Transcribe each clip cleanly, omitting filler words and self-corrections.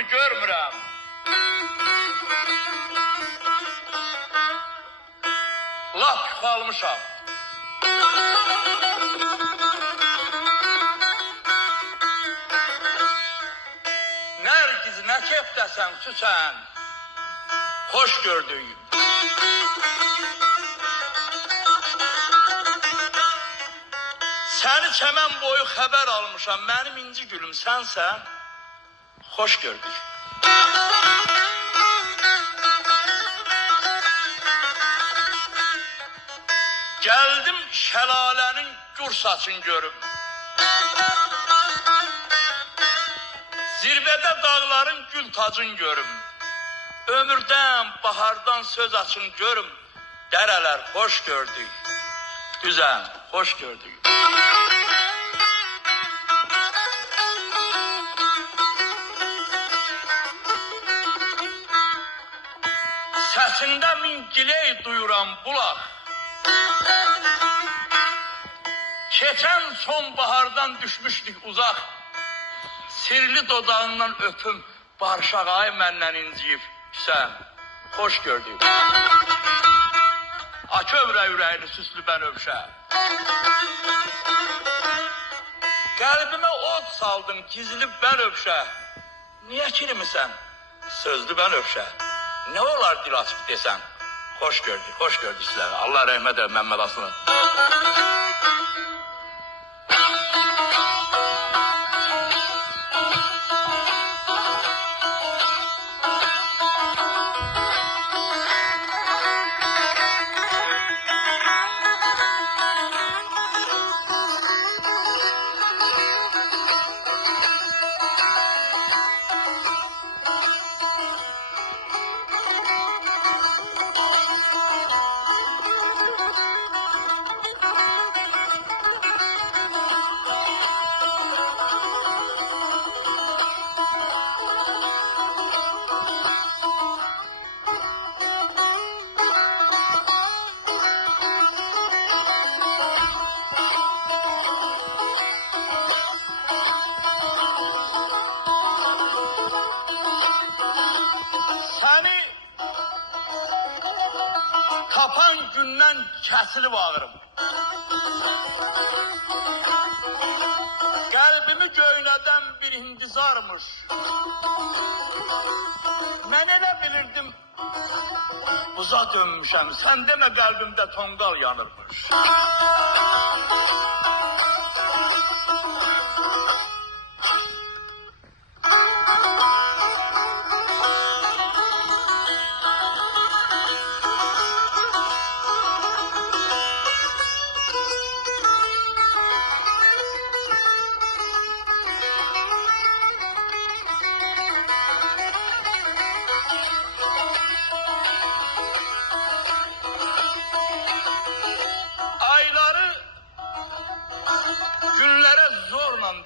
oldu görmürəm. Lap qalmışam. Nərgiz nə kefdəsən süsən, hoş gördüyüm. Səni çəmən boyu xəbər almışam, mənim inci gülüm sənsən, hoş gördük. Gəldim şəlalənin gür saçın görüm. Zirvədə dağların gül tacın görüm. Ömürdən, bahardan söz açın görüm. Dərələr hoş gördük. Düzən, hoş gördük. Səsində min giley duyuram bulaq. Keçən sonbahardan düşmüşdük uzaq. Sirli dodağından öpüm barışaq ay məndən inciyib. Sən, hoş gördük. Aç övrə ürəyini süslü bənövşə. Qəlbimə od saldın gizlib bənövşə. Niyə kirmisən sözlü bənövşə? Nə olar dil açıb desən? Hoş gördük sizlərə. Allah rəhmət edir Məmməd Aslanı. Tapan gündən kəsilib ağırım. Qəlbimi göynədən bir intizarmış. Mən elə bilirdim, buza dönmüşəm. Sən demə qəlbimdə tonqal yanırmış.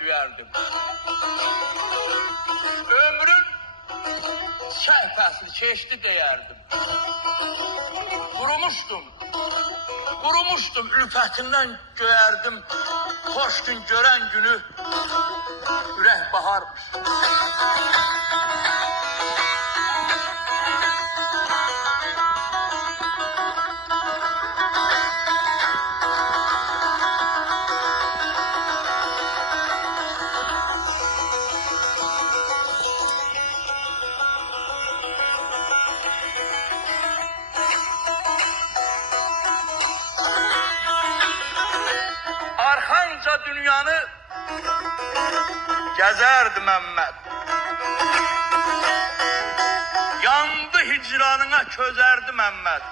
Düyərdim. Ömrün səhvəsini keçdi deyərdim. Qurumuşdum, ülfətindən göyərdim. Xoş gün görən günü ürək baharmış. Arxanca dünyanı gəzərdi Məmməd. Yandı hicranına közərdi Məmməd.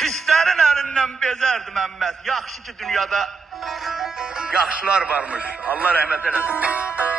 Pislərin əlindən bezərdi Məmməd. Yaxşı ki dünyada yaxşılar varmış. Allah rəhmət eləsin.